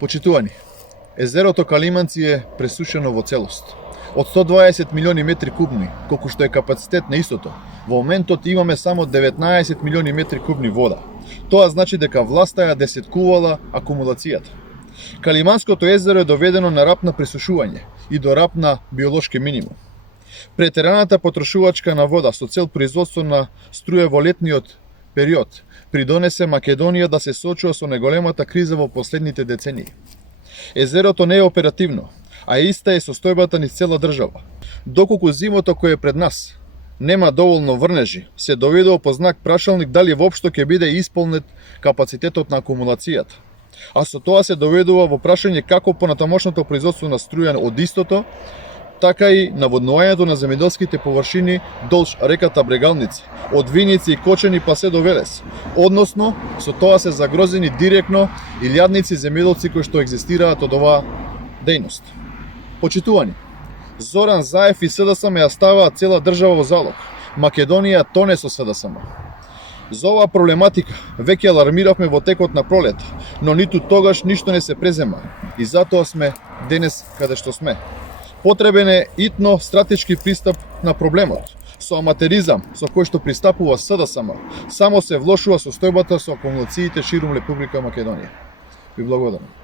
Почитувани, езерото Калиманци е пресушено во целост. Од 120 милиони метри кубни, колку што е капацитет на истото, во моментот имаме само 19 милиони метри кубни вода. Тоа значи дека власта ја десеткувала акумулацијата. Калиманското езеро е доведено на рап на пресушување и до рап на биолошки минимум. Претераната потрошувачка на вода со цел производство на струја во летниот период придонесе Македонија да се соочува со најголемата криза во последните децении. Езерото не е оперативно, а иста е состојбата низ цела држава. Доколку зимото кој е пред нас нема доволно врнежи, се доведува по знак прашалник дали воопшто ќе биде исполнет капацитетот на акумулацијата. А со тоа се доведува во прашање како понатамошното производство на струја од истото, така и наводнувањето на земјоделските површини долж реката Брегалница, од Виници и Кочани па се до Велес. Односно, со тоа се загрозени директно илјадници земјоделци кои што екзистираат од оваа дејност. Почитувани, Зоран Заев и СДСМ ја ставаат цела држава во залог. Македонија тоне со СДСМ. За оваа проблематика веќе алармиравме во текот на пролет, но ниту тогаш ништо не се презема и затоа сме денес каде што сме. Потребен е итно стратешки пристап на проблемот. Со аматеризам со кој што пристапува СДСМ, само се влошува состојбата со акумулациите ширум Република Македонија. Ви благодарам.